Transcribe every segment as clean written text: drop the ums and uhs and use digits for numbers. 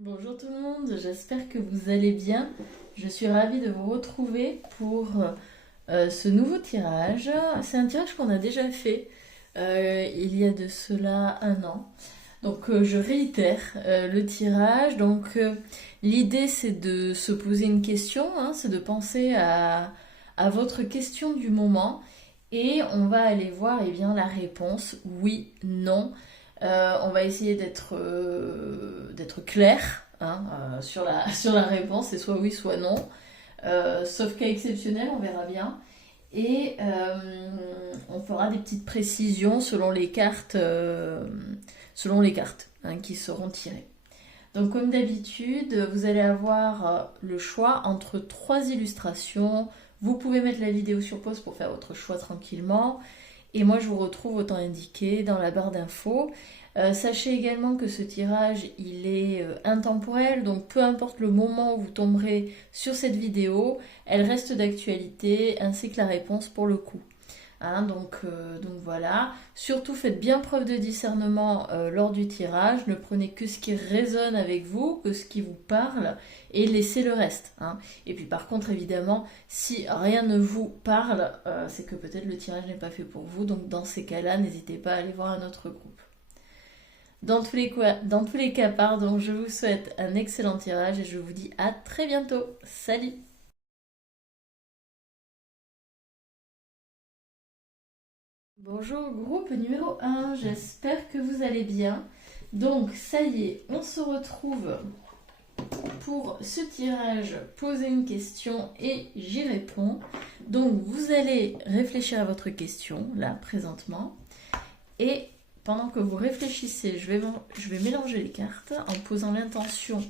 Bonjour tout le monde, j'espère que vous allez bien. Je suis ravie de vous retrouver pour ce nouveau tirage. C'est un tirage qu'on a déjà fait il y a de cela un an. Donc je réitère le tirage. L'idée c'est de se poser une question, hein, c'est de penser à votre question du moment et on va aller voir la réponse oui, non. On va essayer d'être clair, hein, sur la réponse, c'est soit oui, soit non. Sauf cas exceptionnel, on verra bien. Et on fera des petites précisions selon les cartes hein, qui seront tirées. Donc comme d'habitude, vous allez avoir le choix entre trois illustrations. Vous pouvez mettre la vidéo sur pause pour faire votre choix tranquillement. Et moi, je vous retrouve au temps indiqué dans la barre d'infos. Sachez également que ce tirage, il est intemporel, donc peu importe le moment où vous tomberez sur cette vidéo, elle reste d'actualité, ainsi que la réponse pour le coup. Hein, donc voilà. Surtout faites bien preuve de discernement lors du tirage. Ne prenez que ce qui résonne avec vous, que ce qui vous parle, et laissez le reste. Hein. Et puis par contre, évidemment, si rien ne vous parle, c'est que peut-être le tirage n'est pas fait pour vous. Donc dans ces cas-là, n'hésitez pas à aller voir un autre groupe. Dans tous les cas, pardon, je vous souhaite un excellent tirage et je vous dis à très bientôt. Salut! Bonjour groupe numéro un, j'espère que vous allez bien. Donc ça y est, on se retrouve pour ce tirage, poser une question et j'y réponds. Donc vous allez réfléchir à votre question, là présentement. Et pendant que vous réfléchissez, je vais mélanger les cartes en posant l'intention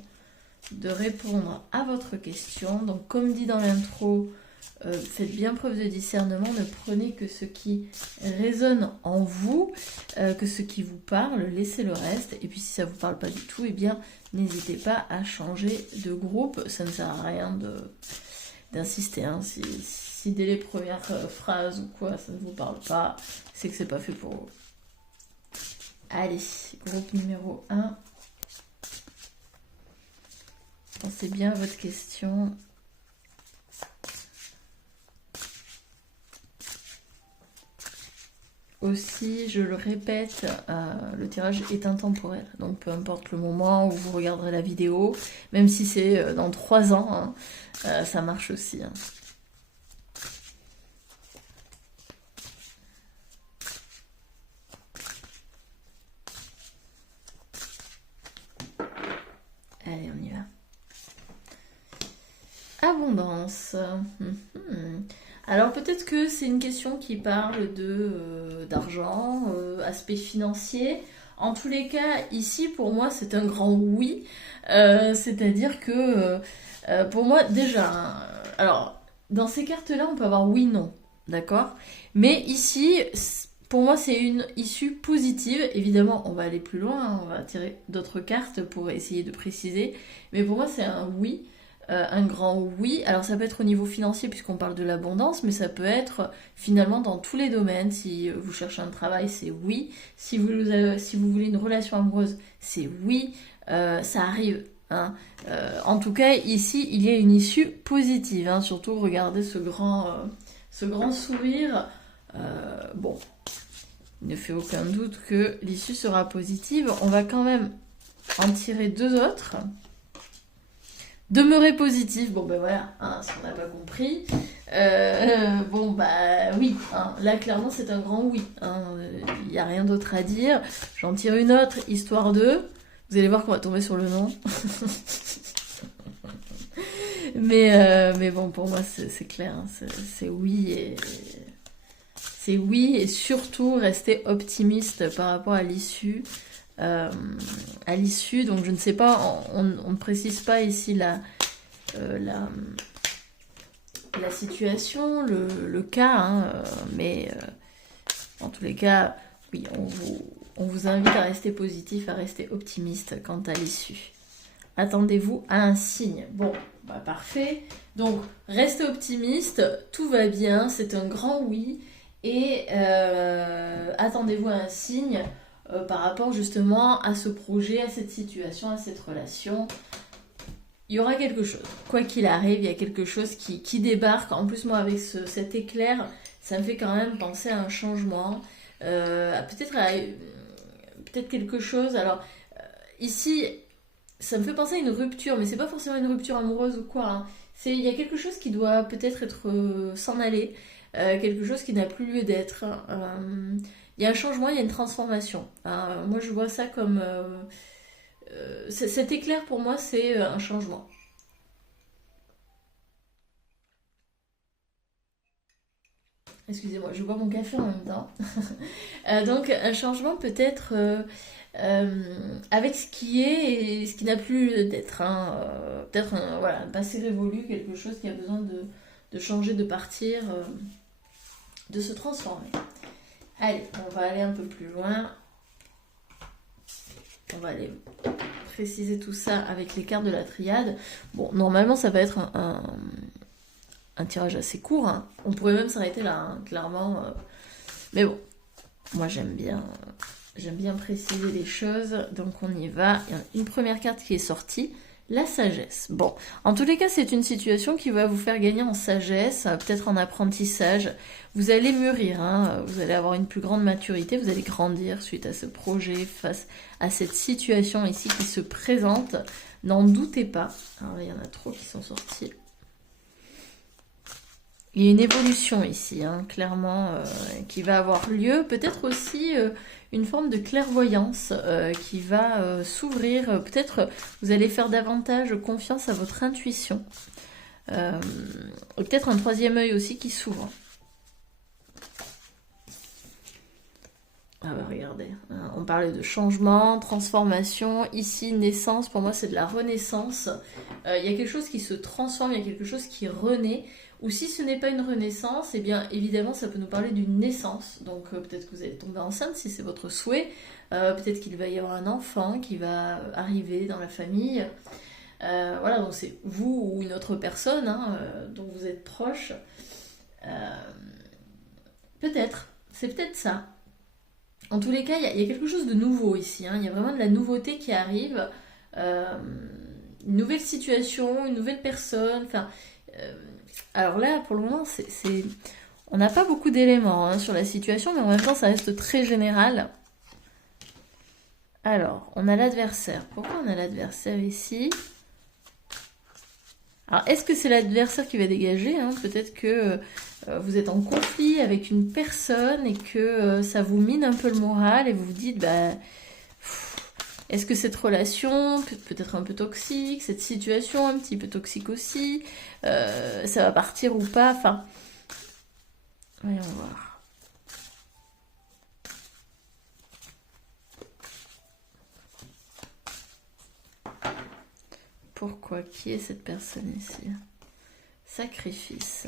de répondre à votre question. Donc comme dit dans l'intro, faites bien preuve de discernement, ne prenez que ce qui résonne en vous, que ce qui vous parle, laissez le reste. Et puis si ça ne vous parle pas du tout, eh bien n'hésitez pas à changer de groupe, ça ne sert à rien d'insister. Hein. Si dès les premières phrases ou quoi, ça ne vous parle pas, c'est que c'est pas fait pour vous. Allez, groupe numéro 1. Pensez bien à votre question. Aussi, je le répète, le tirage est intemporel. Donc peu importe le moment où vous regarderez la vidéo, même si c'est dans 3 ans, hein, ça marche aussi. Hein. Allez, on y va. Abondance. Alors peut-être que c'est une question qui parle d'argent, aspect financier. En tous les cas, ici pour moi c'est un grand oui. C'est-à-dire que pour moi déjà, hein, alors dans ces cartes-là on peut avoir oui, non, d'accord? Mais ici, pour moi c'est une issue positive. Évidemment on va aller plus loin, hein, on va tirer d'autres cartes pour essayer de préciser. Mais pour moi c'est un oui. Un grand oui. Alors ça peut être au niveau financier puisqu'on parle de l'abondance, mais ça peut être finalement dans tous les domaines. Si vous cherchez un travail, c'est oui. Si vous voulez une relation amoureuse, c'est oui. Ça arrive. Hein. En tout cas, ici, il y a une issue positive. Hein. Surtout, regardez ce grand sourire. Bon, il ne fait aucun doute que l'issue sera positive. On va quand même en tirer 2 autres. Demeurer positif, bon ben voilà, hein, si on n'a pas compris. Bon bah oui, hein, là clairement c'est un grand oui. Il n'y a rien d'autre à dire. J'en tire une autre, histoire de... Vous allez voir qu'on va tomber sur le nom. Mais bon, pour moi c'est clair, hein, c'est oui et... C'est oui et surtout rester optimiste par rapport à l'issue. Donc je ne sais pas, on ne précise pas ici la situation, le cas, hein, mais en tous les cas, oui, on vous invite à rester positif, à rester optimiste quant à l'issue. Attendez-vous à un signe. Bon, bah parfait. Donc, restez optimiste, tout va bien, c'est un grand oui. Et attendez-vous à un signe. par rapport justement à ce projet, à cette situation, à cette relation. Il y aura quelque chose. Quoi qu'il arrive, il y a quelque chose qui débarque. En plus, moi, avec cet éclair, ça me fait quand même penser à un changement. Peut-être quelque chose. Alors, ici, ça me fait penser à une rupture, mais c'est pas forcément une rupture amoureuse ou quoi, hein. Il y a quelque chose qui doit peut-être s'en aller, quelque chose qui n'a plus lieu d'être. Il y a un changement, il y a une transformation. Moi, je vois ça comme cet éclair pour moi, c'est un changement. Excusez-moi, je bois mon café en même temps. Donc, un changement peut-être avec ce qui est et ce qui n'a plus d'être, hein. Peut-être voilà, un passé révolu, quelque chose qui a besoin de changer, de partir, de se transformer. Allez, on va aller un peu plus loin. On va aller préciser tout ça avec les cartes de la triade. Bon, normalement, ça va être un tirage assez court, hein. On pourrait même s'arrêter là, hein, clairement. Mais bon, moi j'aime bien préciser les choses, donc on y va. Il y a une première carte qui est sortie, la sagesse. Bon, en tous les cas, c'est une situation qui va vous faire gagner en sagesse, peut-être en apprentissage. Vous allez mûrir, hein, vous allez avoir une plus grande maturité, vous allez grandir suite à ce projet, face à cette situation ici qui se présente. N'en doutez pas. Alors là, il y en a trop qui sont sortis. Il y a une évolution ici, hein, clairement, qui va avoir lieu. Peut-être aussi une forme de clairvoyance qui va s'ouvrir. Peut-être vous allez faire davantage confiance à votre intuition. Et peut-être un troisième œil aussi qui s'ouvre. Ah bah regardez, hein, on parlait de changement, transformation. Ici, naissance, pour moi c'est de la renaissance. Il y a quelque chose qui se transforme, il y a quelque chose qui renaît. Ou si ce n'est pas une renaissance, eh bien évidemment ça peut nous parler d'une naissance. Donc peut-être que vous allez tomber enceinte si c'est votre souhait. Peut-être qu'il va y avoir un enfant qui va arriver dans la famille. Voilà, donc c'est vous ou une autre personne, hein, dont vous êtes proche. Peut-être, c'est peut-être ça. En tous les cas, il y a quelque chose de nouveau ici, hein. Il y a vraiment de la nouveauté qui arrive. Euh, une nouvelle situation, une nouvelle personne. Enfin, alors là, pour le moment, on n'a pas beaucoup d'éléments, hein, sur la situation, mais en même temps, ça reste très général. Alors, on a l'adversaire. Pourquoi on a l'adversaire ici? Alors, est-ce que c'est l'adversaire qui va dégager, hein? Peut-être que vous êtes en conflit avec une personne et que ça vous mine un peu le moral et vous vous dites, bah, est-ce que cette relation, peut-être un peu toxique, cette situation un petit peu toxique aussi, ça va partir ou pas? Enfin, voyons voir. Pourquoi? Qui est cette personne ici? Sacrifice.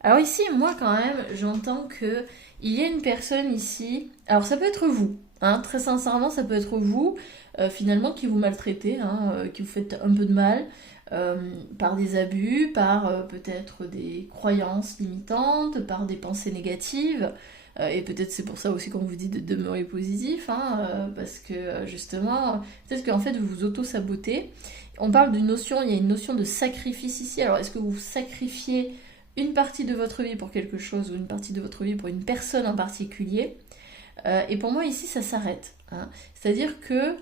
Alors ici, moi quand même, j'entends que il y a une personne ici. Alors ça peut être vous, hein, très sincèrement, ça peut être vous, finalement, qui vous maltraitez, hein, qui vous faites un peu de mal, par des abus, par peut-être des croyances limitantes, par des pensées négatives. Et peut-être c'est pour ça aussi qu'on vous dit de demeurer positif, hein, parce que justement, peut-être qu'en fait vous vous auto-sabotez. On parle d'une notion, il y a une notion de sacrifice ici. Alors est-ce que vous sacrifiez une partie de votre vie pour quelque chose ou une partie de votre vie pour une personne en particulier? Et pour moi ici ça s'arrête, hein. C'est-à-dire que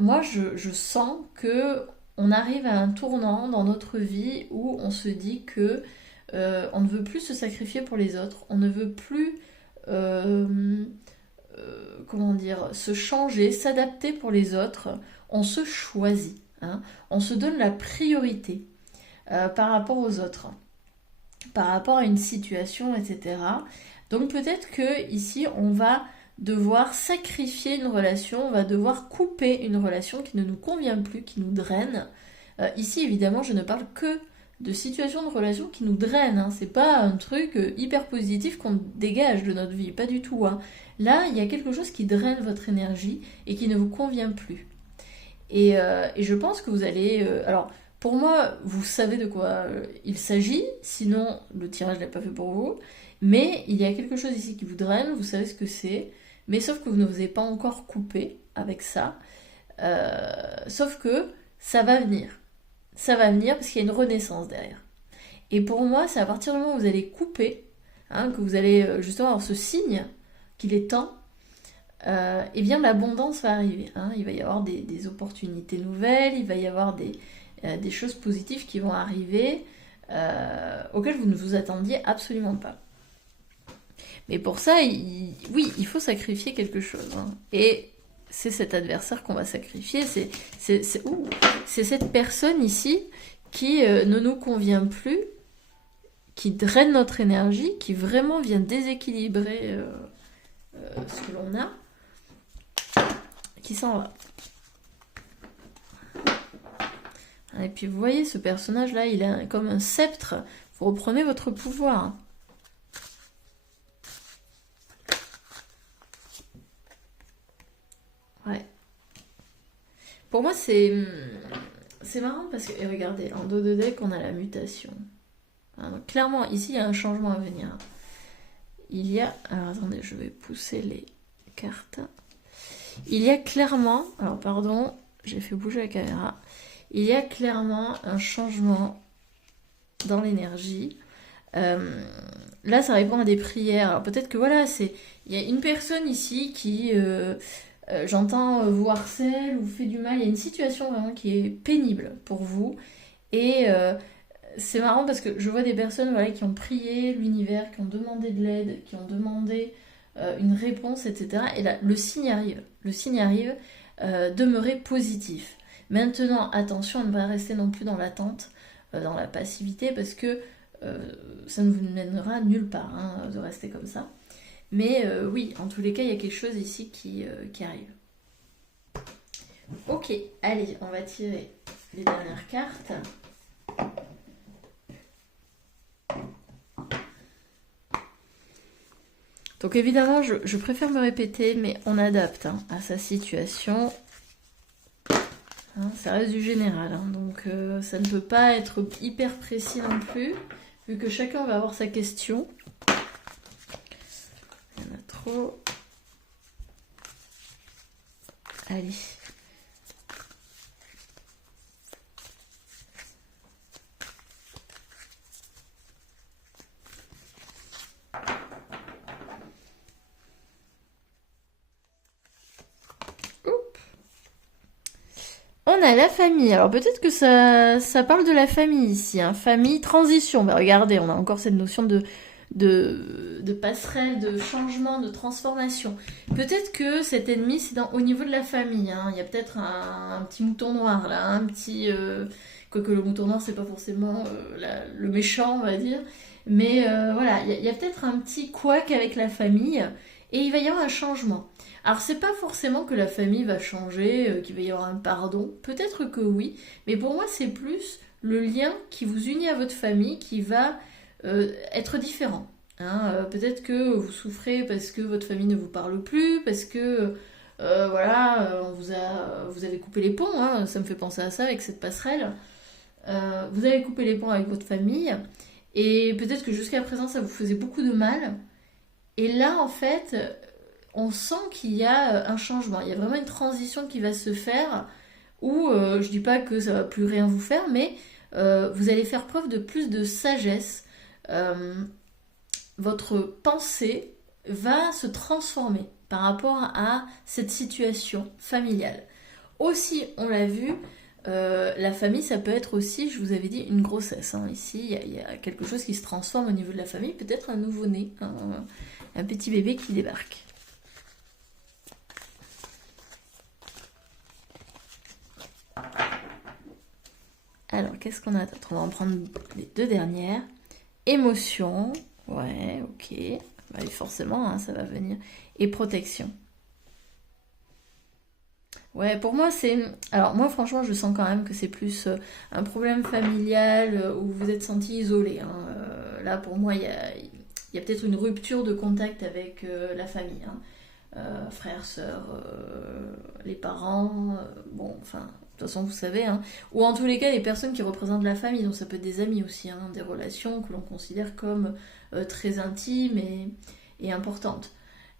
moi je sens que on arrive à un tournant dans notre vie où on se dit que on ne veut plus se sacrifier pour les autres, on ne veut plus comment dire, se changer, s'adapter pour les autres, on se choisit, hein. On se donne la priorité par rapport aux autres, par rapport à une situation, etc. Donc peut-être que ici on va devoir sacrifier une relation, on va devoir couper une relation qui ne nous convient plus, qui nous draine. Ici évidemment je ne parle que de situations de relations qui nous drainent, hein. C'est pas un truc hyper positif qu'on dégage de notre vie, pas du tout, hein. Là il y a quelque chose qui draine votre énergie et qui ne vous convient plus. Et je pense que vous allez... alors, pour moi, vous savez de quoi il s'agit, sinon le tirage n'est pas fait pour vous. Mais il y a quelque chose ici qui vous draine, vous savez ce que c'est. mais sauf que vous ne vous avez pas encore coupé avec ça. Sauf que ça va venir. Ça va venir parce qu'il y a une renaissance derrière. Et pour moi, c'est à partir du moment où vous allez couper, hein, que vous allez justement avoir ce signe qu'il est temps, et bien l'abondance va arriver. Hein. Il va y avoir des opportunités nouvelles, il va y avoir des choses positives qui vont arriver, auxquelles vous ne vous attendiez absolument pas. Mais pour ça, oui, il faut sacrifier quelque chose. Hein. Et c'est cet adversaire qu'on va sacrifier, c'est cette personne ici qui ne nous convient plus, qui draine notre énergie, qui vraiment vient déséquilibrer ce que l'on a, qui s'en va. Et puis vous voyez, ce personnage-là, il a comme un sceptre, vous reprenez votre pouvoir. Ouais. Pour moi, c'est marrant parce que, et regardez, en dos de deck, on a la mutation. Hein, donc, clairement, ici, il y a un changement à venir. Il y a... Alors, attendez, je vais pousser les cartes. Il y a clairement... Alors, pardon, j'ai fait bouger la caméra. Il y a clairement un changement dans l'énergie. Là, ça répond à des prières. Alors, peut-être que, voilà, il y a une personne ici qui... j'entends vous harcèle ou vous fait du mal. Il y a une situation vraiment qui est pénible pour vous. Et c'est marrant parce que je vois des personnes voilà, qui ont prié l'univers, qui ont demandé de l'aide, qui ont demandé une réponse, etc. Et là, le signe arrive. Le signe arrive. Demeurez positif. Maintenant, attention à ne pas rester non plus dans l'attente, dans la passivité, parce que ça ne vous mènera nulle part hein, de rester comme ça. Mais oui, en tous les cas, il y a quelque chose ici qui arrive. Ok, allez, on va tirer les dernières cartes. Donc évidemment, je préfère me répéter, mais on adapte hein, à sa situation. Hein, ça reste du général, hein, donc ça ne peut pas être hyper précis non plus, vu que chacun va avoir sa question. Il y en a trop. Allez. On a la famille. Alors peut-être que ça parle de la famille ici. Hein. Famille, transition. Mais regardez, on a encore cette notion de passerelle, de changement, de transformation. Peut-être que cet ennemi, c'est au niveau de la famille. Hein. Il y a peut-être un petit mouton noir là. Un petit... quoique le mouton noir, c'est pas forcément le méchant, on va dire. Mais voilà, il y a peut-être un petit couac avec la famille. Et il va y avoir un changement. Alors c'est pas forcément que la famille va changer, qu'il va y avoir un pardon, peut-être que oui, mais pour moi c'est plus le lien qui vous unit à votre famille qui va être différent. Hein. Peut-être que vous souffrez parce que votre famille ne vous parle plus, parce que voilà, vous avez coupé les ponts, hein, ça me fait penser à ça avec cette passerelle. Vous avez coupé les ponts avec votre famille, et peut-être que jusqu'à présent ça vous faisait beaucoup de mal, et là en fait... on sent qu'il y a un changement, il y a vraiment une transition qui va se faire où je dis pas que ça va plus rien vous faire, mais vous allez faire preuve de plus de sagesse. Votre pensée va se transformer par rapport à cette situation familiale. Aussi, on l'a vu, la famille, ça peut être aussi, je vous avais dit, une grossesse. Hein. Ici, il y a quelque chose qui se transforme au niveau de la famille, peut-être un nouveau-né, un petit bébé qui débarque. Alors, qu'est-ce qu'on a d'autre? On va en prendre les deux dernières. Émotion. Ouais, ok. Bah, forcément, hein, ça va venir. Et protection. Ouais, pour moi, c'est... Alors, moi, franchement, je sens quand même que c'est plus un problème familial où vous vous êtes senti isolé. Hein. Là, pour moi, il y a peut-être une rupture de contact avec la famille. Hein. Frères, sœurs, les parents, bon, enfin, de toute façon, vous savez, hein. Ou en tous les cas, les personnes qui représentent la famille, donc ça peut être des amis aussi, hein, des relations que l'on considère comme très intimes et importantes.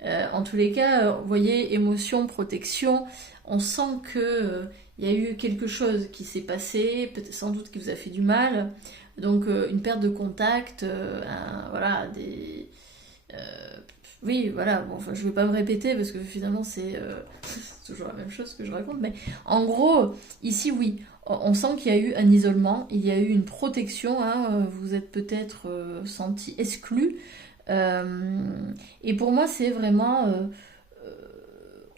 En tous les cas, vous voyez, émotion, protection, on sent que il y a eu quelque chose qui s'est passé, peut-être sans doute qui vous a fait du mal. Donc une perte de contact, voilà, oui, voilà, bon, enfin, je ne vais pas me répéter parce que finalement c'est toujours la même chose que je raconte, mais en gros, ici, oui, on sent qu'il y a eu un isolement, il y a eu une protection, hein, vous êtes peut-être senti exclu, et pour moi, c'est vraiment,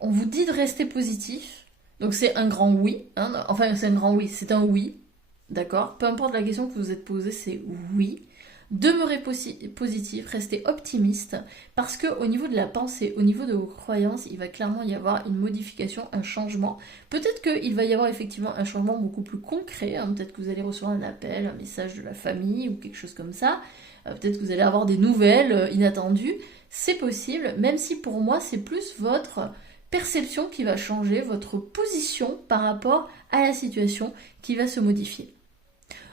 on vous dit de rester positif, donc c'est un grand oui, hein, enfin, c'est un grand oui, c'est un oui, d'accord? Peu importe la question que vous vous êtes posée, c'est oui. Demeurez positif, restez optimiste, parce que au niveau de la pensée, au niveau de vos croyances, il va clairement y avoir une modification, un changement. Peut-être qu'il va y avoir effectivement un changement beaucoup plus concret, hein. Peut-être que vous allez recevoir un appel, un message de la famille ou quelque chose comme ça. Peut-être que vous allez avoir des nouvelles inattendues. C'est possible, même si pour moi c'est plus votre perception qui va changer, votre position par rapport à la situation qui va se modifier.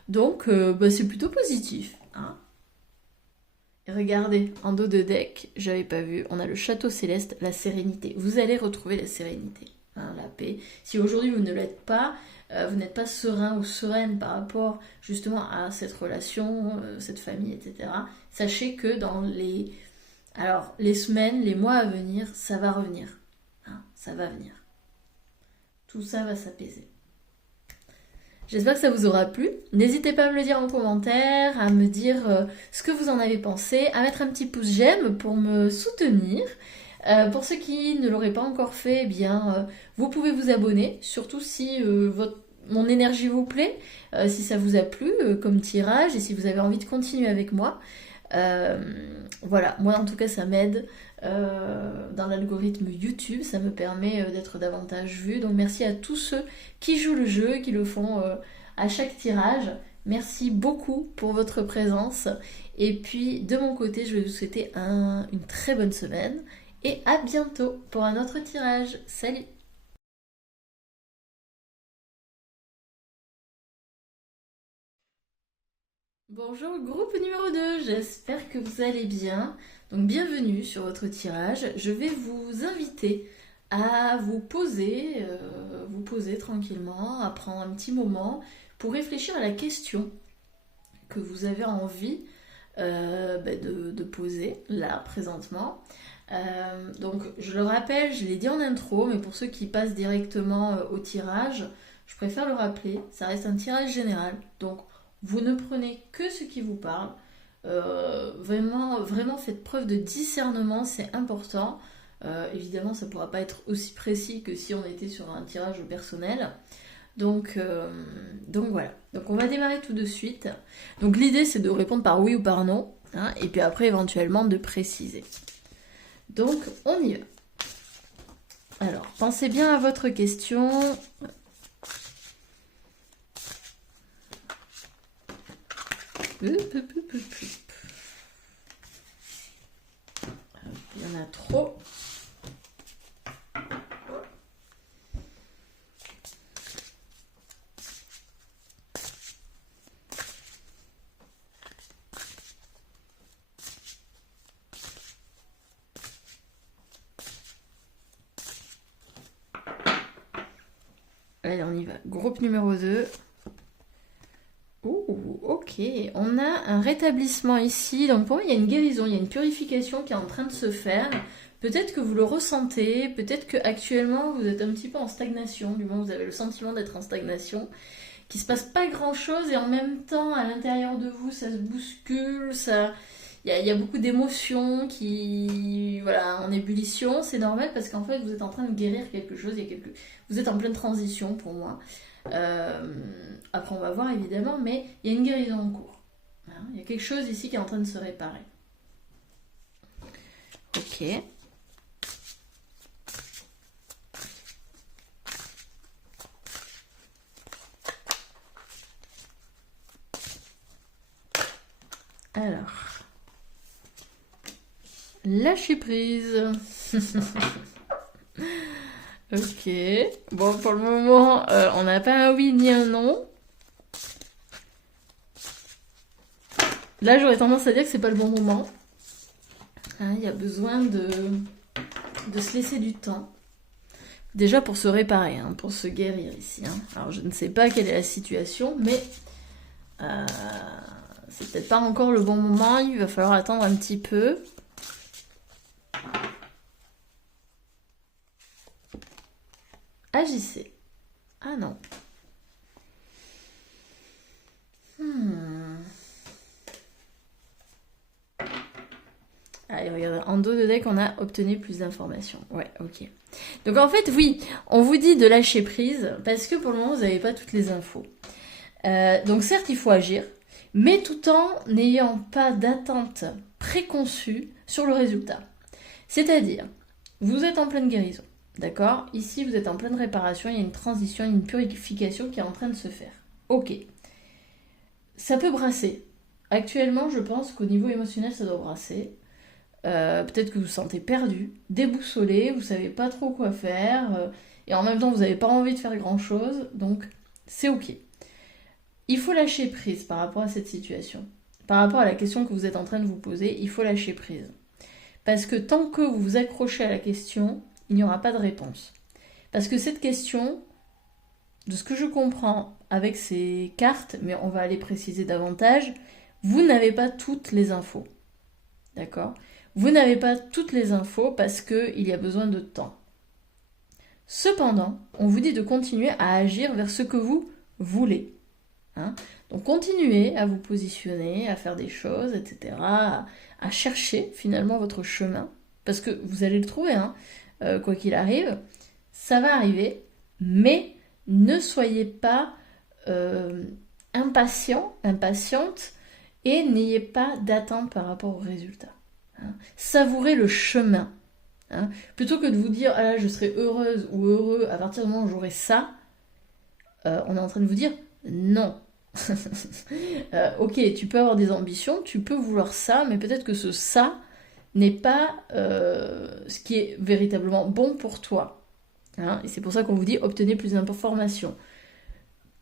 Donc c'est plutôt positif, hein. Et regardez, en dos de deck, j'avais pas vu, on a le château céleste, la sérénité. Vous allez retrouver la sérénité, hein, la paix. Si aujourd'hui vous ne l'êtes pas, vous n'êtes pas serein ou sereine par rapport justement à cette relation, cette famille, etc. Sachez que dans les semaines, les mois à venir, ça va revenir, hein, ça va venir. Tout ça va s'apaiser. J'espère que ça vous aura plu. N'hésitez pas à me le dire en commentaire, à me dire ce que vous en avez pensé, à mettre un petit pouce j'aime pour me soutenir. Pour ceux qui ne l'auraient pas encore fait, eh bien, vous pouvez vous abonner, surtout si mon énergie vous plaît, si ça vous a plu comme tirage et si vous avez envie de continuer avec moi. Voilà, moi en tout cas ça m'aide dans l'algorithme YouTube, ça me permet d'être davantage vue. Donc merci à tous ceux qui jouent le jeu, qui le font à chaque tirage. Merci beaucoup pour votre présence. Et puis de mon côté, je vais vous souhaiter une très bonne semaine et à bientôt pour un autre tirage. Salut! Bonjour groupe numéro 2, j'espère que vous allez bien. Donc bienvenue sur votre tirage. Je vais vous inviter à vous poser tranquillement, à prendre un petit moment pour réfléchir à la question que vous avez envie de poser là présentement. Donc je le rappelle, je l'ai dit en intro, mais pour ceux qui passent directement au tirage, je préfère le rappeler, ça reste un tirage général. Donc vous ne prenez que ce qui vous parle. Vraiment, vraiment faites preuve de discernement, c'est important. Évidemment, ça ne pourra pas être aussi précis que si on était sur un tirage personnel. Donc voilà. Donc on va démarrer tout de suite. Donc l'idée c'est de répondre par oui ou par non, hein, et puis après éventuellement de préciser. Donc on y va. Alors pensez bien à votre question. Il y en a trop. Allez, on y va. Groupe numéro 2. Ouh, ok. On a un rétablissement ici. Donc pour moi, il y a une guérison, il y a une purification qui est en train de se faire. Peut-être que vous le ressentez, peut-être que actuellement vous êtes un petit peu en stagnation, du moins vous avez le sentiment d'être en stagnation, qu'il se passe pas grand-chose et en même temps à l'intérieur de vous ça se bouscule, il y a beaucoup d'émotions qui, voilà, en ébullition. C'est normal parce qu'en fait, vous êtes en train de guérir quelque chose. Vous êtes en pleine transition pour moi. Après, on va voir évidemment, mais il y a une guérison en cours. Hein, il y a quelque chose ici qui est en train de se réparer. Ok. Alors. Lâcher prise. Ok. Bon, pour le moment, on n'a pas un oui ni un non. Là, j'aurais tendance à dire que c'est pas le bon moment. Hein, il y a besoin de de se laisser du temps. Déjà pour se réparer, hein, pour se guérir ici. Hein. Alors je ne sais pas quelle est la situation, mais c'est peut-être pas encore le bon moment. Il va falloir attendre un petit peu. Agissez. Ah non. Allez, regardez, en dos de deck, on a obtenu plus d'informations. Ouais, ok. Donc en fait, oui, on vous dit de lâcher prise, parce que pour le moment, vous n'avez pas toutes les infos. Donc certes, il faut agir, mais tout en n'ayant pas d'attente préconçue sur le résultat. C'est-à-dire, vous êtes en pleine guérison, d'accord? Ici, vous êtes en pleine réparation, il y a une transition, une purification qui est en train de se faire. Ok. Ça peut brasser. Actuellement, je pense qu'au niveau émotionnel, ça doit brasser. Peut-être que vous vous sentez perdu, déboussolé, vous savez pas trop quoi faire, et en même temps vous n'avez pas envie de faire grand chose, donc c'est ok. Il faut lâcher prise par rapport à cette situation. Par rapport à la question que vous êtes en train de vous poser, il faut lâcher prise. Parce que tant que vous vous accrochez à la question, il n'y aura pas de réponse. Parce que cette question, de ce que je comprends avec ces cartes, mais on va aller préciser davantage, vous n'avez pas toutes les infos. D'accord ? Vous n'avez pas toutes les infos parce qu'il y a besoin de temps. Cependant, on vous dit de continuer à agir vers ce que vous voulez. Hein? Donc continuez à vous positionner, à faire des choses, etc. À chercher finalement votre chemin. Parce que vous allez le trouver, hein, quoi qu'il arrive. Ça va arriver, mais ne soyez pas impatiente, et n'ayez pas d'attente par rapport au résultat. Hein. Savourez le chemin. Hein. Plutôt que de vous dire « Ah là, je serai heureuse ou heureux à partir du moment où j'aurai ça », on est en train de vous dire « Non ». Ok, tu peux avoir des ambitions, tu peux vouloir ça, mais peut-être que ce ça n'est pas ce qui est véritablement bon pour toi. Hein. Et c'est pour ça qu'on vous dit « Obtenez plus d'informations ».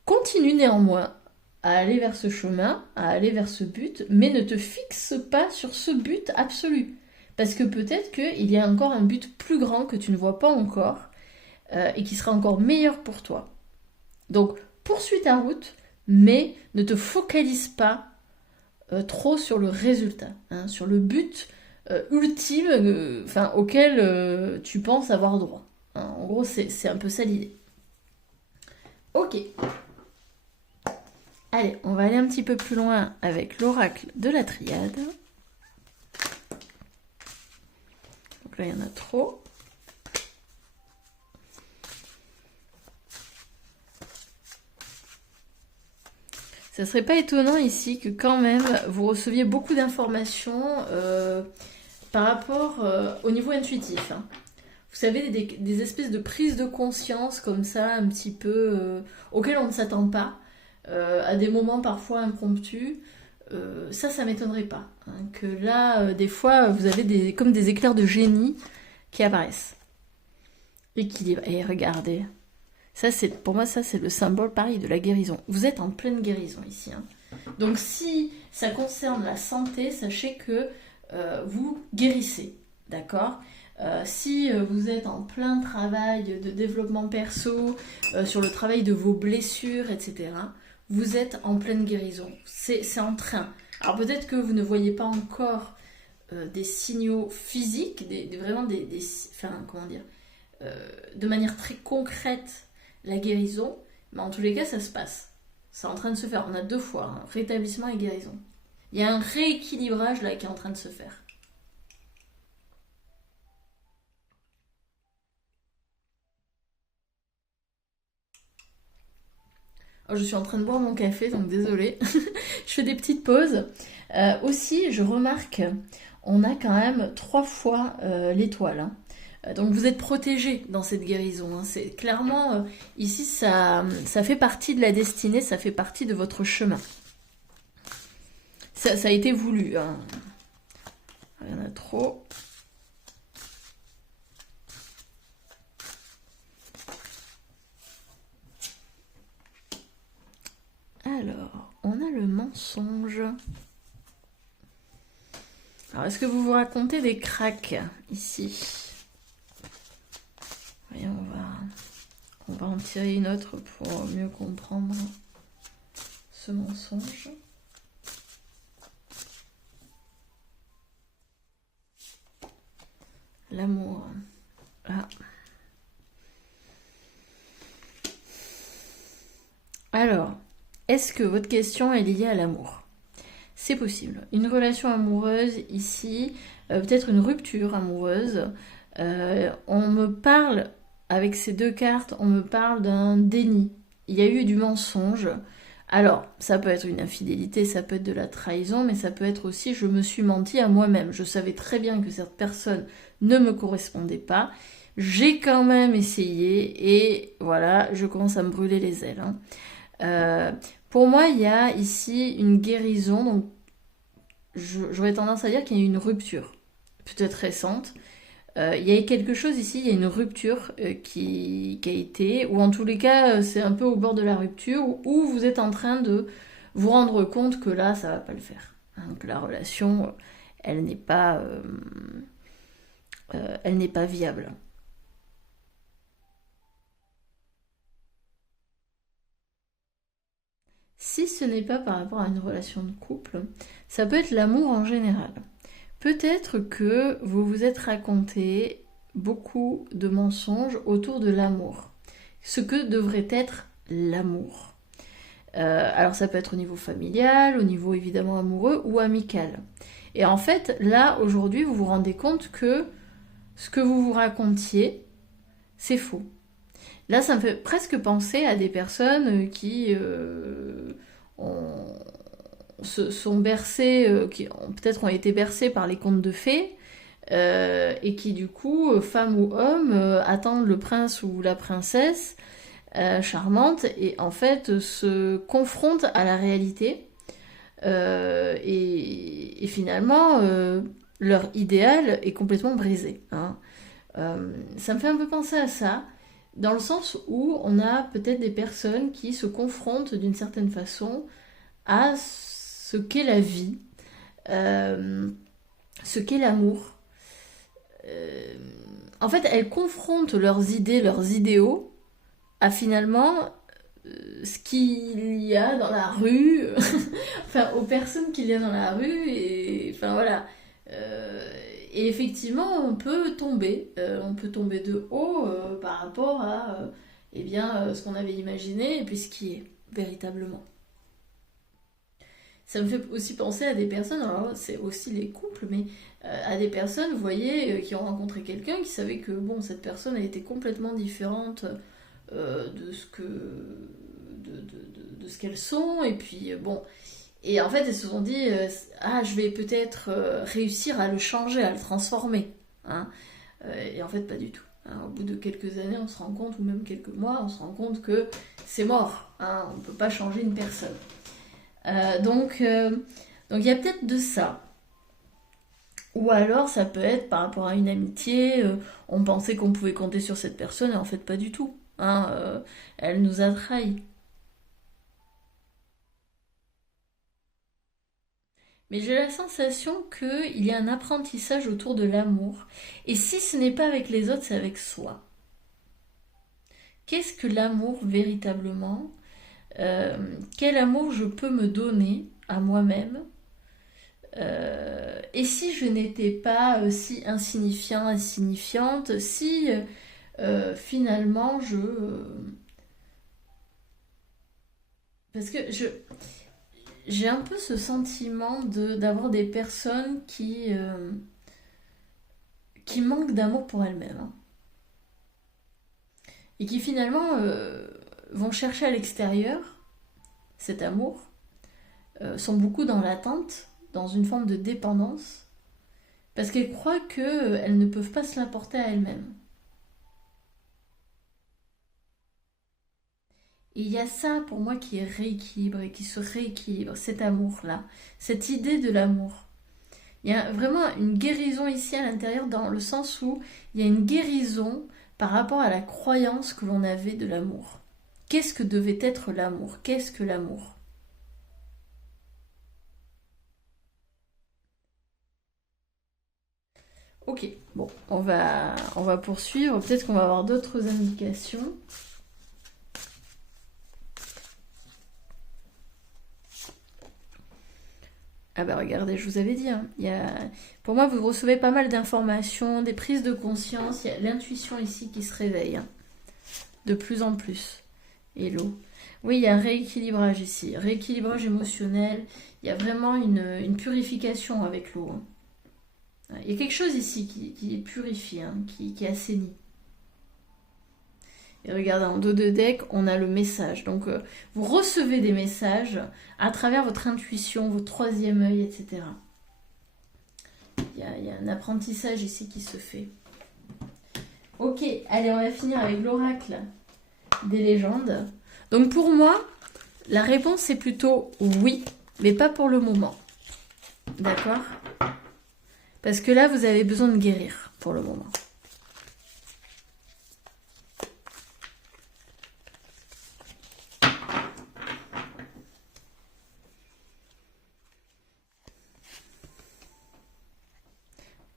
Continue néanmoins à aller vers ce chemin, à aller vers ce but, mais ne te fixe pas sur ce but absolu. Parce que peut-être qu'il y a encore un but plus grand que tu ne vois pas encore et qui sera encore meilleur pour toi. Donc, poursuis ta route, mais ne te focalise pas trop sur le résultat, hein, sur le but ultime auquel tu penses avoir droit. Hein, en gros, c'est un peu ça l'idée. Ok. Allez, on va aller un petit peu plus loin avec l'oracle de la triade. Donc là, il y en a trop. Ça serait pas étonnant ici que quand même vous receviez beaucoup d'informations par rapport au niveau intuitif. Hein. Vous savez, des espèces de prises de conscience comme ça, un petit peu, auxquelles on ne s'attend pas. À des moments parfois impromptus, ça m'étonnerait pas. Hein, que là, des fois, vous avez comme des éclairs de génie qui apparaissent. Équilibre. Et regardez, pour moi, ça c'est le symbole pareil de la guérison. Vous êtes en pleine guérison ici. Hein. Donc si ça concerne la santé, sachez que vous guérissez. D'accord ? Si vous êtes en plein travail de développement perso, sur le travail de vos blessures, etc., vous êtes en pleine guérison. C'est en train. Alors peut-être que vous ne voyez pas encore des signaux physiques, comment dire, de manière très concrète la guérison, mais en tous les cas ça se passe. C'est en train de se faire. On a 2 fois, hein, rétablissement et guérison. Il y a un rééquilibrage là qui est en train de se faire. Oh, je suis en train de boire mon café, donc désolée. Je fais des petites pauses. Aussi, je remarque, on a quand même 3 fois l'étoile. Hein. Donc vous êtes protégés dans cette guérison. Hein. C'est clairement, ici, ça fait partie de la destinée, ça fait partie de votre chemin. Ça a été voulu. Hein. Il y en a trop. Alors, on a le mensonge. Alors, est-ce que vous vous racontez des cracks ici? en tirer une autre pour mieux comprendre ce mensonge. L'amour. Ah. Alors, est-ce que votre question est liée à l'amour? C'est possible. Une relation amoureuse ici, peut-être une rupture amoureuse. On me parle, avec ces deux cartes, on me parle d'un déni. Il y a eu du mensonge. Alors, ça peut être une infidélité, ça peut être de la trahison, mais ça peut être aussi je me suis menti à moi-même. Je savais très bien que cette personne ne me correspondait pas. J'ai quand même essayé et voilà, je commence à me brûler les ailes. Pour moi, il y a ici une guérison, donc j'aurais tendance à dire qu'il y a une rupture, peut-être récente. Il y a quelque chose ici, il y a une rupture qui a été, ou en tous les cas, c'est un peu au bord de la rupture, où vous êtes en train de vous rendre compte que là, ça va pas le faire. Hein, que la relation, elle n'est pas viable. Si ce n'est pas par rapport à une relation de couple, ça peut être l'amour en général. Peut-être que vous vous êtes raconté beaucoup de mensonges autour de l'amour. Ce que devrait être l'amour. Alors ça peut être au niveau familial, au niveau évidemment amoureux ou amical. Et en fait, là, aujourd'hui, vous vous rendez compte que ce que vous vous racontiez, c'est faux. Là, ça me fait presque penser à des personnes qui se sont bercées, qui peut-être ont été bercées par les contes de fées, et qui du coup, femme ou homme, attendent le prince ou la princesse charmante et en fait se confrontent à la réalité et finalement leur idéal est complètement brisé. Hein. Ça me fait un peu penser à ça, dans le sens où on a peut-être des personnes qui se confrontent d'une certaine façon à ce qu'est la vie, ce qu'est l'amour. En fait, elles confrontent leurs idées, leurs idéaux à finalement ce qu'il y a dans la rue, enfin aux personnes qu'il y a dans la rue, et enfin voilà. Et effectivement, on peut tomber de haut par rapport à eh bien, ce qu'on avait imaginé et puis ce qui est véritablement. Ça me fait aussi penser à des personnes, alors c'est aussi les couples, mais à des personnes, vous voyez, qui ont rencontré quelqu'un, qui savaient que bon, cette personne a été complètement différente de ce que de ce qu'elles sont, et puis bon, et en fait elles se sont dit ah, je vais peut-être réussir à le changer, à le transformer, hein. Et en fait pas du tout, hein. Au bout de quelques années on se rend compte, ou même quelques mois, on se rend compte que c'est mort, hein. On ne peut pas changer une personne. Donc il y a peut-être de ça. Ou alors ça peut être par rapport à une amitié, on pensait qu'on pouvait compter sur cette personne et en fait pas du tout. Hein, elle nous a trahis. Mais j'ai la sensation qu'il y a un apprentissage autour de l'amour. Et si ce n'est pas avec les autres, c'est avec soi. Qu'est-ce que l'amour véritablement? Quel amour je peux me donner à moi-même? Et si je n'étais pas si insignifiant, insignifiante, si finalement parce que j'ai un peu ce sentiment d'avoir des personnes qui manquent d'amour pour elles-mêmes, hein. Et qui finalement vont chercher à l'extérieur cet amour, sont beaucoup dans l'attente, dans une forme de dépendance, parce qu'elles croient qu'elles ne peuvent pas se l'apporter à elles-mêmes. Et il y a ça pour moi qui est rééquilibré, qui se rééquilibre, cet amour-là, cette idée de l'amour. Il y a vraiment une guérison ici à l'intérieur, dans le sens où il y a une guérison par rapport à la croyance que l'on avait de l'amour. Qu'est-ce que devait être l'amour? Qu'est-ce que l'amour? Ok, bon, on va poursuivre. Peut-être qu'on va avoir d'autres indications. Ah bah regardez, je vous avais dit, hein, pour moi, vous recevez pas mal d'informations, des prises de conscience, il y a l'intuition ici qui se réveille, hein, de plus en plus. Hello. Oui, il y a un rééquilibrage ici, rééquilibrage émotionnel, il y a vraiment une purification avec l'eau, hein. Il y a quelque chose ici qui purifie, hein, qui assainit. Et regardez, en dos de deck, on a le message. Donc, vous recevez des messages à travers votre intuition, votre troisième œil, etc. Il y a un apprentissage ici qui se fait. Ok, allez, on va finir avec l'oracle des légendes. Donc, pour moi, la réponse est plutôt oui, mais pas pour le moment. D'accord? Parce que là, vous avez besoin de guérir pour le moment.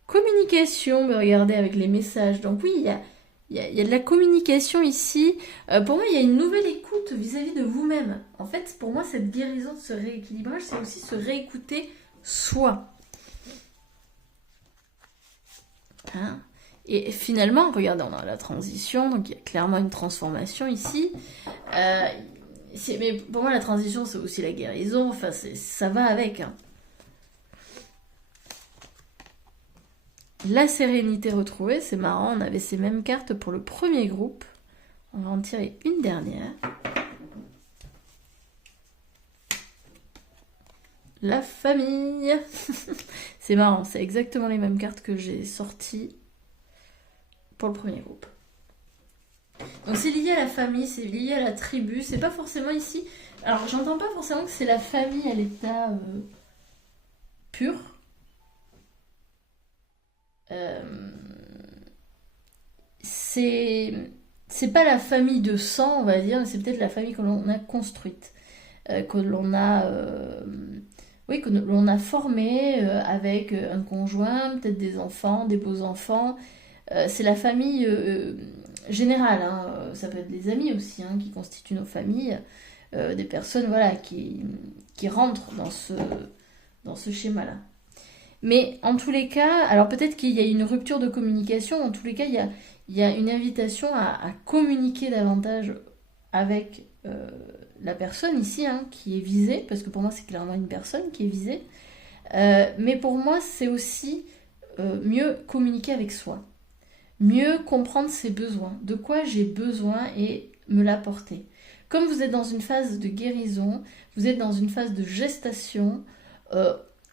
Communication, mais regardez avec les messages. Donc oui, il y a de la communication ici. Pour moi, il y a une nouvelle écoute vis-à-vis de vous-même. En fait, pour moi, cette guérison, ce rééquilibrage, c'est aussi se réécouter soi. Hein? Et finalement, regardez, on a la transition, donc il y a clairement une transformation ici. Mais pour moi, la transition, c'est aussi la guérison. Enfin, ça va avec, hein. La sérénité retrouvée, c'est marrant, on avait ces mêmes cartes pour le premier groupe. On va en tirer une dernière. La famille. C'est marrant, c'est exactement les mêmes cartes que j'ai sorties pour le premier groupe. Donc c'est lié à la famille, c'est lié à la tribu, c'est pas forcément ici. Alors j'entends pas forcément que c'est la famille à l'état pur. C'est pas la famille de sang, on va dire, mais c'est peut-être la famille que l'on a construite, que l'on a, oui, que l'on a formée avec un conjoint, peut-être des enfants, des beaux enfants. C'est la famille générale, hein. Ça peut être des amis aussi, hein, qui constituent nos familles, des personnes, voilà, qui rentrent dans ce schéma-là. Mais en tous les cas, alors peut-être qu'il y a une rupture de communication, en tous les cas, il y a une invitation à communiquer davantage avec la personne ici, hein, qui est visée, parce que pour moi c'est clairement une personne qui est visée. Mais pour moi c'est aussi mieux communiquer avec soi, mieux comprendre ses besoins, de quoi j'ai besoin et me l'apporter. Comme vous êtes dans une phase de guérison, vous êtes dans une phase de gestation,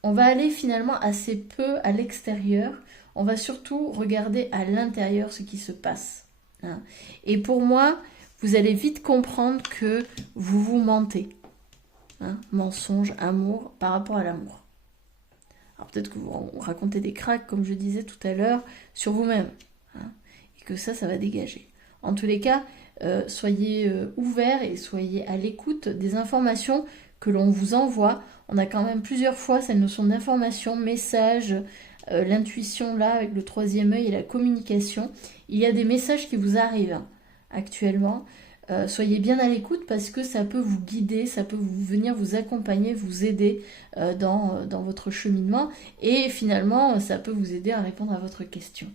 on va aller finalement assez peu à l'extérieur, on va surtout regarder à l'intérieur ce qui se passe, hein. Et pour moi, vous allez vite comprendre que vous vous mentez, hein. Mensonge, amour, par rapport à l'amour. Alors peut-être que vous racontez des cracks, comme je disais tout à l'heure, sur vous-même, hein, et que ça va dégager. En tous les cas, soyez ouverts et soyez à l'écoute des informations que l'on vous envoie. On a quand même plusieurs fois cette notion d'information, message, l'intuition là avec le troisième œil et la communication. Il y a des messages qui vous arrivent, hein, actuellement. Soyez bien à l'écoute parce que ça peut vous guider, ça peut venir vous accompagner, vous aider dans votre cheminement et finalement ça peut vous aider à répondre à votre question.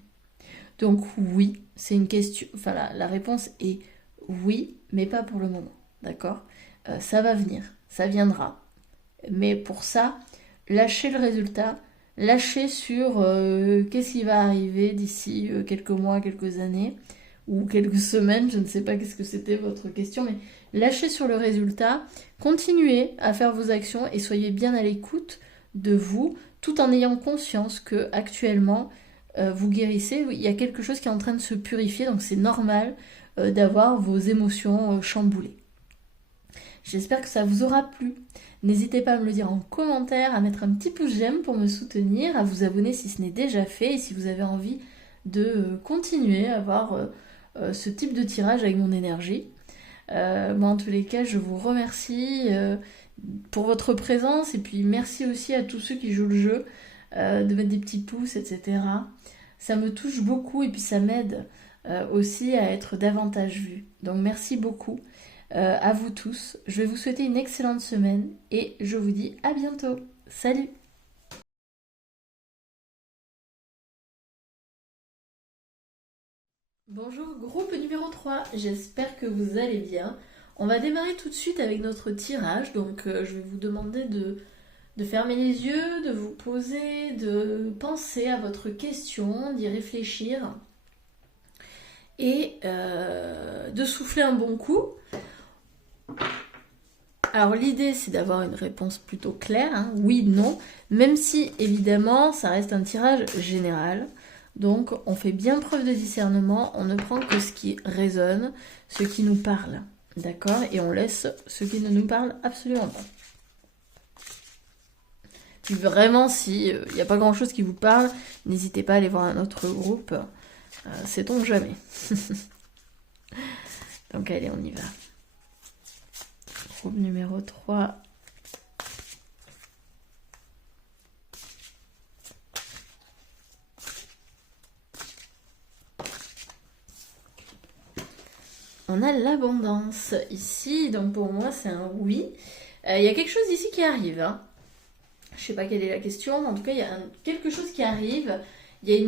Donc oui, c'est une question, enfin la réponse est oui, mais pas pour le moment, d'accord? Ça va venir, ça viendra. Mais pour ça, lâchez le résultat, lâchez sur qu'est-ce qui va arriver d'ici quelques mois, quelques années, ou quelques semaines, je ne sais pas qu'est-ce que c'était votre question, mais lâchez sur le résultat, continuez à faire vos actions et soyez bien à l'écoute de vous, tout en ayant conscience que actuellement vous guérissez, il y a quelque chose qui est en train de se purifier, donc c'est normal d'avoir vos émotions chamboulées. J'espère que ça vous aura plu. N'hésitez pas à me le dire en commentaire, à mettre un petit pouce j'aime pour me soutenir, à vous abonner si ce n'est déjà fait et si vous avez envie de continuer à avoir ce type de tirage avec mon énergie. Moi en tous les cas je vous remercie pour votre présence et puis merci aussi à tous ceux qui jouent le jeu, de mettre des petits pouces, etc. Ça me touche beaucoup et puis ça m'aide aussi à être davantage vue. Donc merci beaucoup à vous tous. Je vais vous souhaiter une excellente semaine et je vous dis à bientôt. Salut! Bonjour, groupe numéro 3, j'espère que vous allez bien. On va démarrer tout de suite avec notre tirage, donc je vais vous demander de fermer les yeux, de vous poser, de penser à votre question, d'y réfléchir et de souffler un bon coup. Alors l'idée c'est d'avoir une réponse plutôt claire, hein, oui, non, même si évidemment ça reste un tirage général. Donc on fait bien preuve de discernement, on ne prend que ce qui résonne, ce qui nous parle, d'accord? Et on laisse ce qui ne nous parle absolument pas. Puis vraiment, si il n'y a pas grand chose qui vous parle, n'hésitez pas à aller voir un autre groupe, sait-on jamais. Donc allez, on y va. Groupe numéro 3. On a l'abondance ici, donc pour moi c'est un oui. Il y a quelque chose ici qui arrive. Hein. Je sais pas quelle est la question, mais en tout cas il y a quelque chose qui arrive. Il y a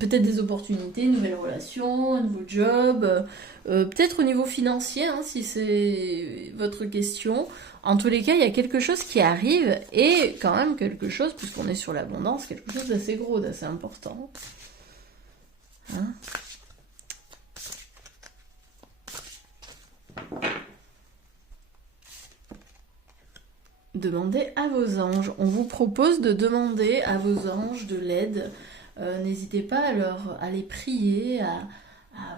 peut-être des opportunités, une nouvelle relation, un nouveau job, peut-être au niveau financier, hein, si c'est votre question. En tous les cas, il y a quelque chose qui arrive et quand même quelque chose, puisqu'on est sur l'abondance, quelque chose d'assez gros, d'assez important. Hein? Demandez à vos anges. On vous propose de demander à vos anges de l'aide. N'hésitez pas à les prier,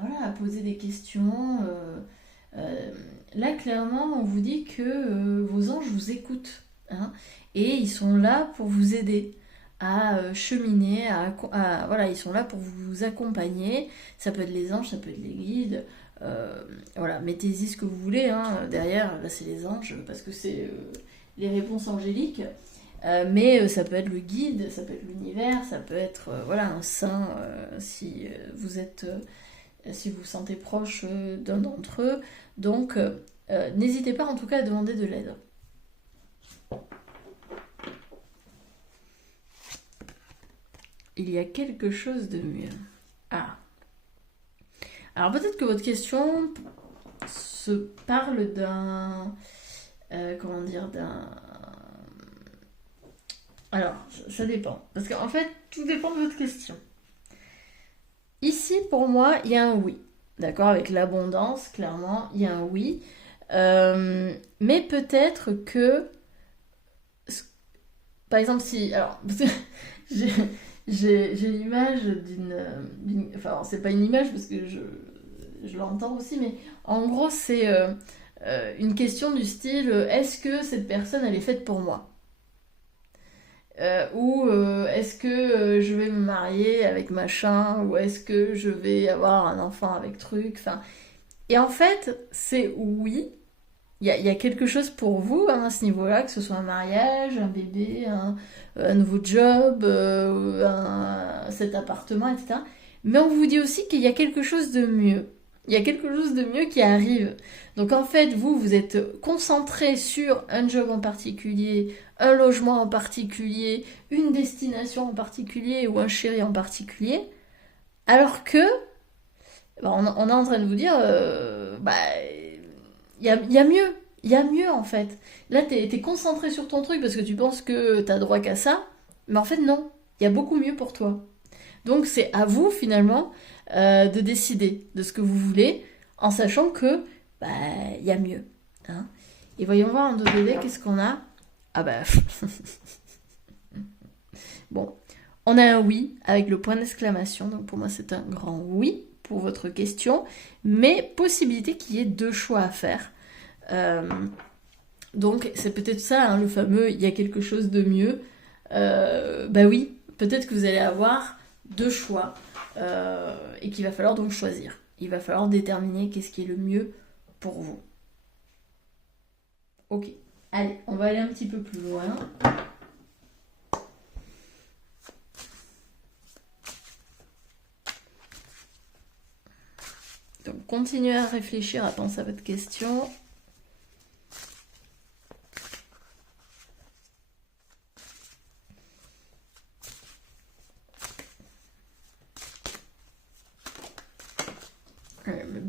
voilà, à poser des questions. Là, clairement, on vous dit que vos anges vous écoutent. Hein, et ils sont là pour vous aider à cheminer, voilà, ils sont là pour vous accompagner. Ça peut être les anges, ça peut être les guides. Voilà, mettez-y ce que vous voulez. Hein, derrière, là, c'est les anges, parce que c'est les réponses angéliques. Mais ça peut être le guide, ça peut être l'univers, ça peut être voilà, un saint si si vous vous sentez proche d'un d'entre eux. Donc n'hésitez pas en tout cas à demander de l'aide. Il y a quelque chose de mieux. Ah. Alors peut-être que votre question se parle d'un... comment dire, d'un... Alors, ça dépend. Parce qu'en fait, tout dépend de votre question. Ici, pour moi, il y a un oui. D'accord? Avec l'abondance, clairement, il y a un oui. Mais peut-être que... Par exemple, si... Alors, j'ai l'image d'une... Enfin, c'est pas une image parce que je l'entends aussi, mais en gros, c'est une question du style est-ce que cette personne, elle est faite pour moi? Ou est-ce que je vais me marier avec machin, ou est-ce que je vais avoir un enfant avec truc, enfin... Et en fait, c'est oui, il y a quelque chose pour vous hein, à ce niveau-là, que ce soit un mariage, un bébé, un nouveau job, cet appartement, etc. Mais on vous dit aussi qu'il y a quelque chose de mieux. Il y a quelque chose de mieux qui arrive. Donc en fait, vous êtes concentré sur un job en particulier, un logement en particulier, une destination en particulier ou un chéri en particulier, alors que on est en train de vous dire, il y a mieux. Il y a mieux en fait. Là, t'es concentré sur ton truc parce que tu penses que t'as droit qu'à ça, mais en fait non. Il y a beaucoup mieux pour toi. Donc c'est à vous finalement de décider de ce que vous voulez en sachant que bah il y a mieux. Hein. Et voyons voir en 2D qu'est-ce qu'on a. Ah bah bon, on a un oui avec le point d'exclamation. Donc pour moi c'est un grand oui pour votre question, mais possibilité qu'il y ait deux choix à faire. Donc c'est peut-être ça hein, le fameux il y a quelque chose de mieux. Bah oui, peut-être que vous allez avoir deux choix et qu'il va falloir donc choisir. Il va falloir déterminer qu'est-ce qui est le mieux pour vous. Ok, allez, on va aller un petit peu plus loin. Donc continuez à réfléchir, à penser à votre question.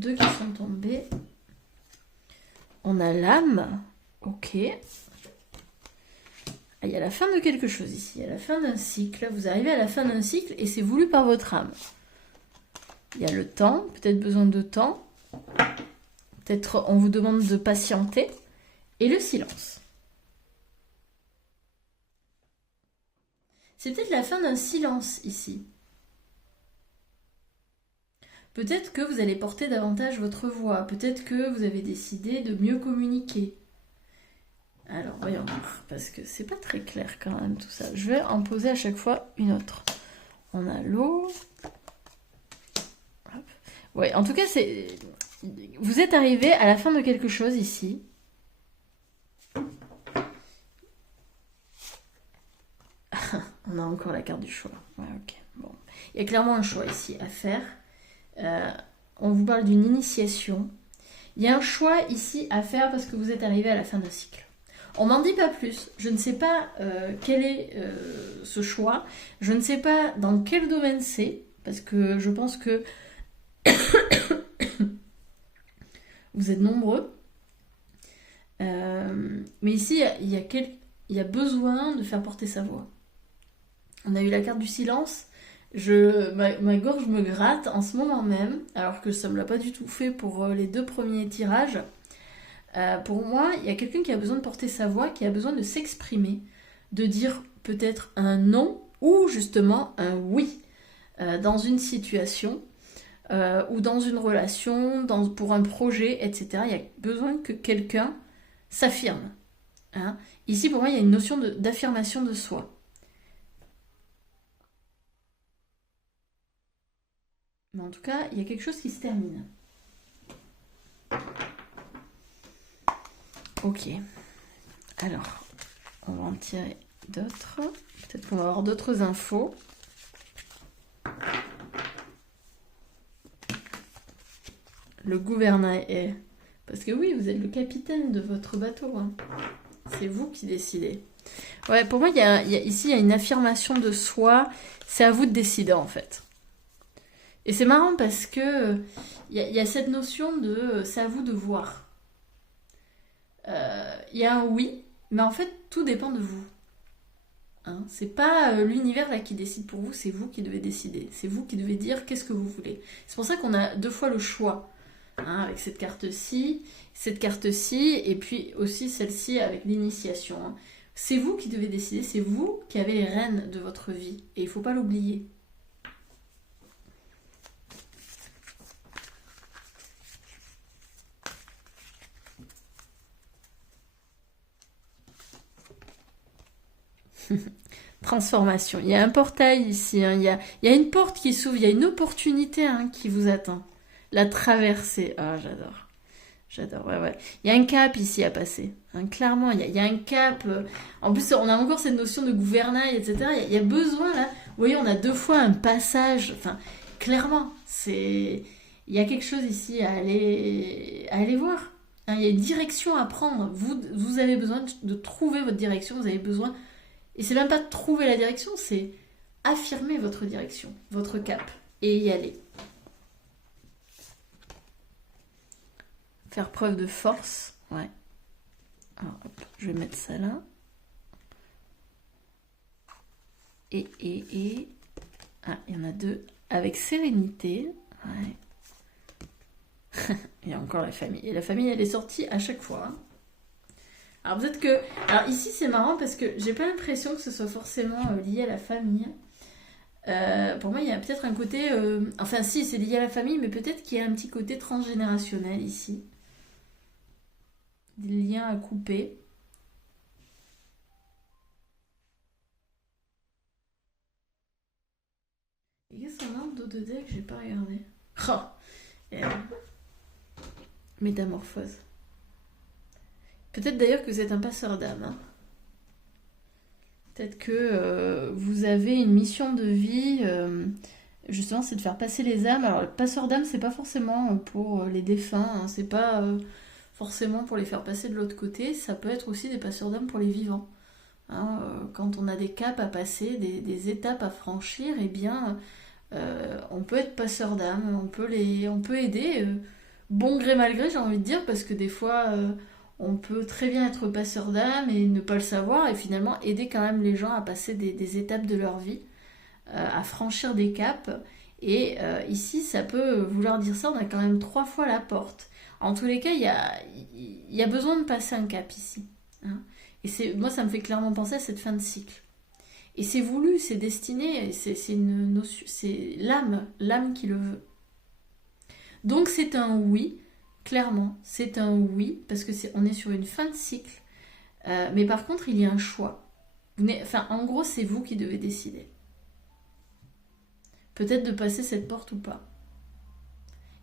deux qui sont tombés. On a l'âme. Ok. Ah, il y a la fin de quelque chose ici. Il y a la fin d'un cycle. Vous arrivez à la fin d'un cycle et c'est voulu par votre âme. Il y a le temps, peut-être besoin de temps. Peut-être on vous demande de patienter. Et le silence. C'est peut-être la fin d'un silence ici. Peut-être que vous allez porter davantage votre voix. Peut-être que vous avez décidé de mieux communiquer. Alors, voyons voir, parce que c'est pas très clair quand même tout ça. Je vais en poser à chaque fois une autre. On a l'eau. Ouais, en tout cas, c'est... Vous êtes arrivé à la fin de quelque chose ici. On a encore la carte du choix. Ouais, ok. Bon. Il y a clairement un choix ici à faire. On vous parle d'une initiation. Il y a un choix ici à faire parce que vous êtes arrivé à la fin d'un cycle. On m'en dit pas plus. Je ne sais pas quel est ce choix. Je ne sais pas dans quel domaine c'est. Parce que je pense que vous êtes nombreux. Mais ici, il y a besoin de faire porter sa voix. On a eu la carte du silence. Ma gorge me gratte en ce moment même, alors que ça ne me l'a pas du tout fait pour les deux premiers tirages. Pour moi, il y a quelqu'un qui a besoin de porter sa voix, qui a besoin de s'exprimer, de dire peut-être un non ou justement un oui dans une situation ou dans une relation, pour un projet, etc. Il y a besoin que quelqu'un s'affirme. Hein. Ici, pour moi, il y a une notion d'affirmation de soi. Mais en tout cas, il y a quelque chose qui se termine. Ok. Alors, on va en tirer d'autres. Peut-être qu'on va avoir d'autres infos. Le gouvernail est... Parce que oui, vous êtes le capitaine de votre bateau. Hein. C'est vous qui décidez. Ouais, pour moi, ici, il y a une affirmation de soi. C'est à vous de décider, en fait. Et c'est marrant parce que il y a cette notion de c'est à vous de voir. Il y a un oui, mais en fait tout dépend de vous. Hein, c'est pas l'univers là qui décide pour vous, c'est vous qui devez décider. C'est vous qui devez dire qu'est-ce que vous voulez. C'est pour ça qu'on a deux fois le choix. Hein, avec cette carte-ci, et puis aussi celle-ci avec l'initiation. Hein. C'est vous qui devez décider, c'est vous qui avez les rênes de votre vie. Et il faut pas l'oublier. Transformation. Il y a un portail ici. Hein. Il y a une porte qui s'ouvre. Il y a une opportunité qui vous attend. La traversée. Ah, j'adore. J'adore. Ouais, ouais. Il y a un cap ici à passer. Hein, clairement, il y a un cap. En plus, on a encore cette notion de gouvernail, etc. Il y a besoin, là. Vous voyez, on a deux fois un passage. Enfin, clairement, il y a quelque chose ici à aller voir. Hein, il y a une direction à prendre. Vous avez besoin de trouver votre direction. Vous avez besoin... Et c'est même pas de trouver la direction, c'est affirmer votre direction, votre cap, et y aller. Faire preuve de force, ouais. Alors, hop, je vais mettre ça là. Et... Ah, il y en a deux. Avec sérénité, ouais. Il y a encore la famille. Et la famille, elle est sortie à chaque fois. Hein. Alors peut-être que... Alors ici c'est marrant parce que j'ai pas l'impression que ce soit forcément lié à la famille. Pour moi il y a peut-être un côté... Enfin si c'est lié à la famille mais peut-être qu'il y a un petit côté transgénérationnel ici. Des liens à couper. Et qu'est-ce qu'on a en dos de deck? J'ai pas regardé. Oh, métamorphose. Peut-être d'ailleurs que vous êtes un passeur d'âme. Hein. Peut-être que vous avez une mission de vie, justement, c'est de faire passer les âmes. Alors, le passeur d'âme, c'est pas forcément pour les défunts, hein, c'est pas forcément pour les faire passer de l'autre côté, ça peut être aussi des passeurs d'âme pour les vivants. Hein, quand on a des caps à passer, des étapes à franchir, eh bien, on peut être passeur d'âme, on peut aider bon gré mal gré, j'ai envie de dire, parce que des fois, on peut très bien être passeur d'âme et ne pas le savoir, et finalement aider quand même les gens à passer des étapes de leur vie, à franchir des caps. Et ici, ça peut vouloir dire ça, on a quand même 3 fois la porte. En tous les cas, il y a besoin de passer un cap ici, hein. Et moi, ça me fait clairement penser à cette fin de cycle. Et c'est voulu, c'est destiné, c'est une notion, c'est l'âme qui le veut. Donc c'est un oui, clairement, c'est un oui, parce que on est sur une fin de cycle. Mais par contre, il y a un choix. Enfin, en gros, c'est vous qui devez décider. Peut-être de passer cette porte ou pas.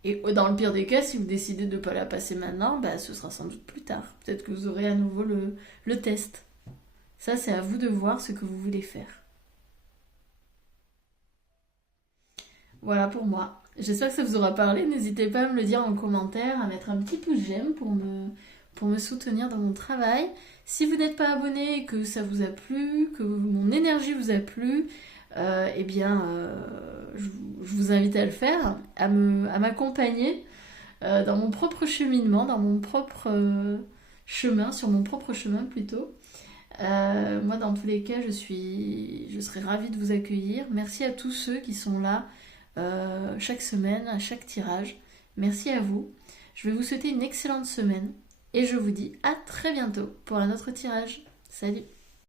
Et dans le pire des cas, si vous décidez de ne pas la passer maintenant, bah, ce sera sans doute plus tard. Peut-être que vous aurez à nouveau le test. Ça, c'est à vous de voir ce que vous voulez faire. Voilà pour moi. J'espère que ça vous aura parlé. N'hésitez pas à me le dire en commentaire, à mettre un petit pouce j'aime pour me soutenir dans mon travail. Si vous n'êtes pas abonné et que ça vous a plu, que mon énergie vous a plu, eh bien, je vous invite à le faire, à m'accompagner dans mon propre cheminement, dans mon propre chemin, sur mon propre chemin plutôt. Moi, dans tous les cas, je serais ravie de vous accueillir. Merci à tous ceux qui sont là chaque semaine, à chaque tirage. Merci à vous. Je vais vous souhaiter une excellente semaine et je vous dis à très bientôt pour un autre tirage. Salut!